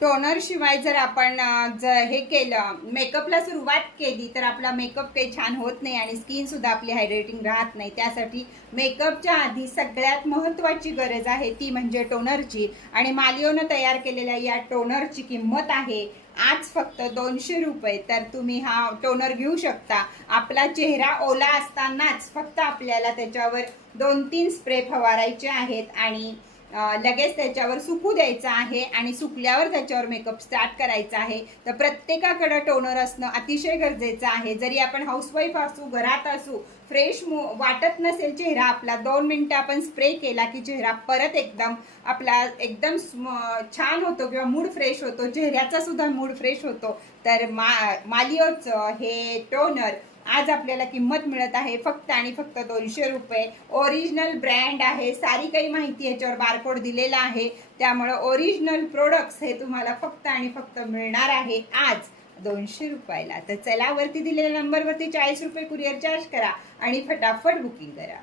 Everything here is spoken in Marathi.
टोनर शिवाय जर आपण हे केलं, मेकअपला सुरुवात केली तर आपला मेकअप काही छान होत नाही आणि स्किन सुद्धा आपली हायड्रेटिंग राहत नाही. त्यासाठी मेकअपच्या आधी सगळ्यात महत्त्वाची गरज आहे ती म्हणजे टोनरची. आणि मालिओनं तयार केलेल्या या टोनरची किंमत आहे आज फक्त 200 रुपये. तर तुम्ही हा टोनर घेऊ शकता. आपला चेहरा ओला असतानाच फक्त आपल्याला त्याच्यावर 2-3 स्प्रे फवारायचे आहेत आणि लगेच त्याच्यावर सुकू द्यायचा आहे आणि सुकल्यावर त्याच्यावर मेकअप स्टार्ट करायचा आहे. तर प्रत्येकाकडे टोनर असणं अतिशय गरजेचं आहे. जरी आपण हाऊसवाईफ असू, घरात असू, फ्रेश वाटत नसेल चेहरा आपला, 2 मिनिटं आपण स्प्रे केला की चेहरा परत आपला एकदम छान होतो किंवा मूड फ्रेश होतो, चेहऱ्याचा सुद्धा मूड फ्रेश होतो. तर मालिओचं हे टोनर आज आपल्याला किंमत मिळत आहे फक्त आणि फक्त 200 रुपये. ओरिजिनल ब्रँड आहे, सारी काही माहिती याच्यावर बारकोड दिलेला आहे. त्यामुळे ओरिजिनल प्रोडक्ट्स हे तुम्हाला फक्त आणि फक्त मिळणार आहे आज 200 रुपयाला. तर चला, वरती दिलेल्या नंबरवरती 40 रुपये कुरिअर चार्ज करा आणि फटाफट बुकिंग करा.